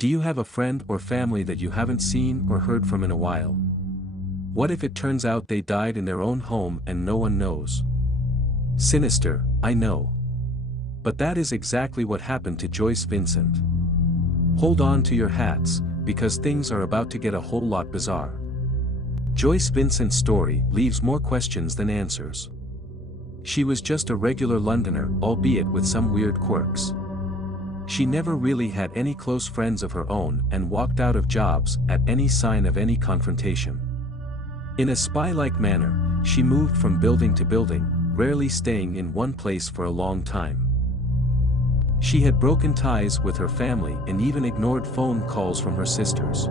Do you have a friend or family that you haven't seen or heard from in a while? What if it turns out they died in their own home and no one knows? Sinister, I know. But that is exactly what happened to Joyce Vincent. Hold on to your hats, because things are about to get a whole lot bizarre. Joyce Vincent's story leaves more questions than answers. She was just a regular Londoner, albeit with some weird quirks. She never really had any close friends of her own and walked out of jobs at any sign of any confrontation. In a spy-like manner, she moved from building to building, rarely staying in one place for a long time. She had broken ties with her family and even ignored phone calls from her sisters.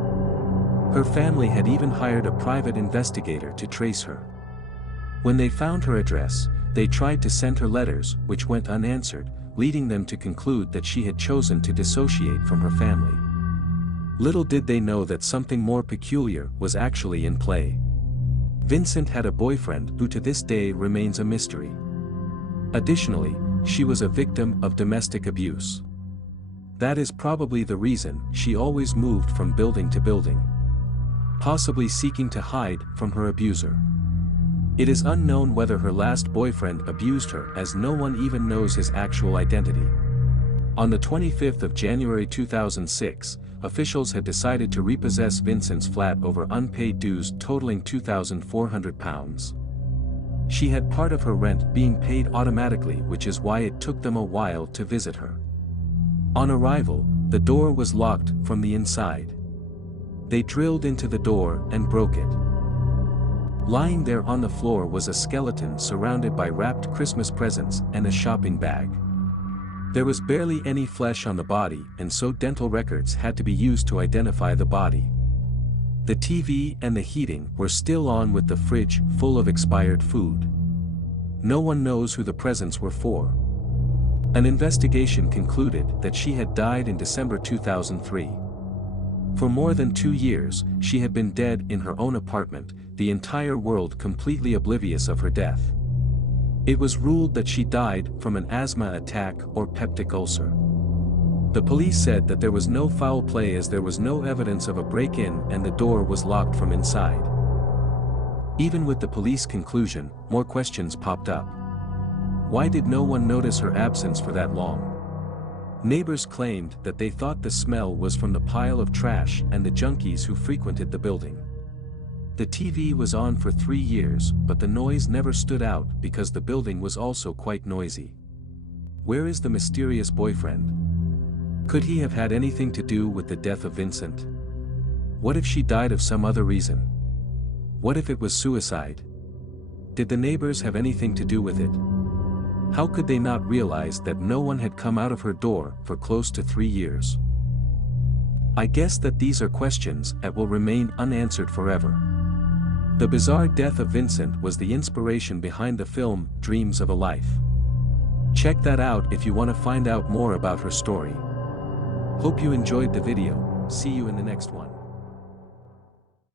Her family had even hired a private investigator to trace her. When they found her address, they tried to send her letters, which went unanswered, leading them to conclude that she had chosen to dissociate from her family. Little did they know that something more peculiar was actually in play. Vincent had a boyfriend who to this day remains a mystery. Additionally, she was a victim of domestic abuse. That is probably the reason she always moved from building to building, possibly seeking to hide from her abuser. It is unknown whether her last boyfriend abused her, as no one even knows his actual identity. On the 25th of January 2006, officials had decided to repossess Vincent's flat over unpaid dues totaling £2,400. She had part of her rent being paid automatically, which is why it took them a while to visit her. On arrival, the door was locked from the inside. They drilled into the door and broke it. Lying there on the floor was a skeleton surrounded by wrapped Christmas presents and a shopping bag. There was barely any flesh on the body, and so dental records had to be used to identify the body. The TV and the heating were still on with the fridge full of expired food. No one knows who the presents were for. An investigation concluded that she had died in December 2003. For more than 2 years, she had been dead in her own apartment, the entire world completely oblivious of her death. It was ruled that she died from an asthma attack or peptic ulcer. The police said that there was no foul play as there was no evidence of a break-in and the door was locked from inside. Even with the police conclusion, more questions popped up. Why did no one notice her absence for that long? Neighbors claimed that they thought the smell was from the pile of trash and the junkies who frequented the building. The TV was on for 3 years, but the noise never stood out because the building was also quite noisy. Where is the mysterious boyfriend? Could he have had anything to do with the death of Vincent? What if she died of some other reason? What if it was suicide? Did the neighbors have anything to do with it? How could they not realize that no one had come out of her door for close to 3 years? I guess that these are questions that will remain unanswered forever. The bizarre death of Vincent was the inspiration behind the film Dreams of a Life. Check that out if you want to find out more about her story. Hope you enjoyed the video. See you in the next one.